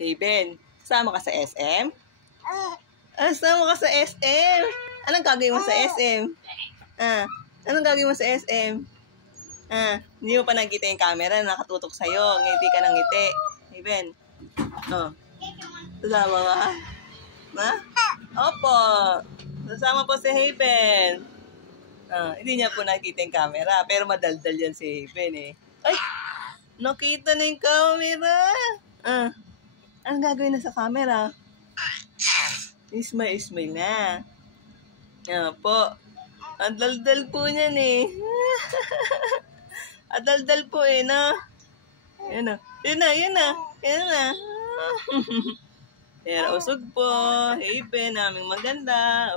Hey, Ben, sama ka sa SM? Sama ka sa SM? Anong gagawin mo sa SM? Anong gagawin mo sa SM? Hindi mo pa nakita yung camera na nakatutok sa'yo. Ngiti ka ng ngiti. Hey, Ben. Sasama ka? Opo. Sasama po si Hey, Ben. Hindi niya po nakita yung camera. Pero madaldal yan si Hey, Ben eh. Ay! Nakita na yung camera. Anong gagawin na sa camera? Ismail na. Po. Ang daldal po niyan eh. Ang daldal po eh, no? Yan na. Pero usog po. Hey, Ben, naming maganda.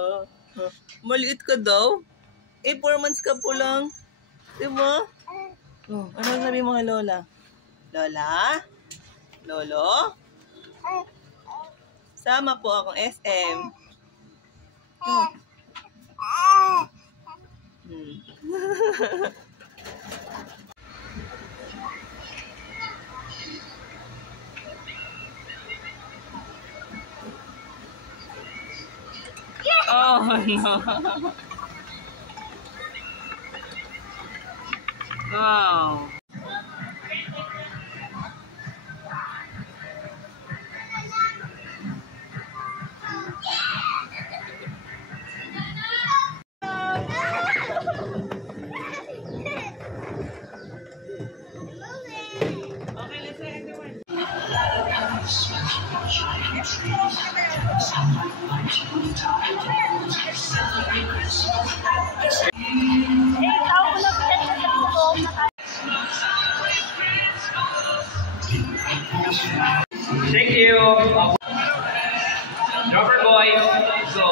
Maliit ka daw. 4 months ka po lang. Diba? Ano sabi mo kay Lola? Lola? Lolo? Sama po akong SM. Oh no. Wow. Thank you. Robert boys, go.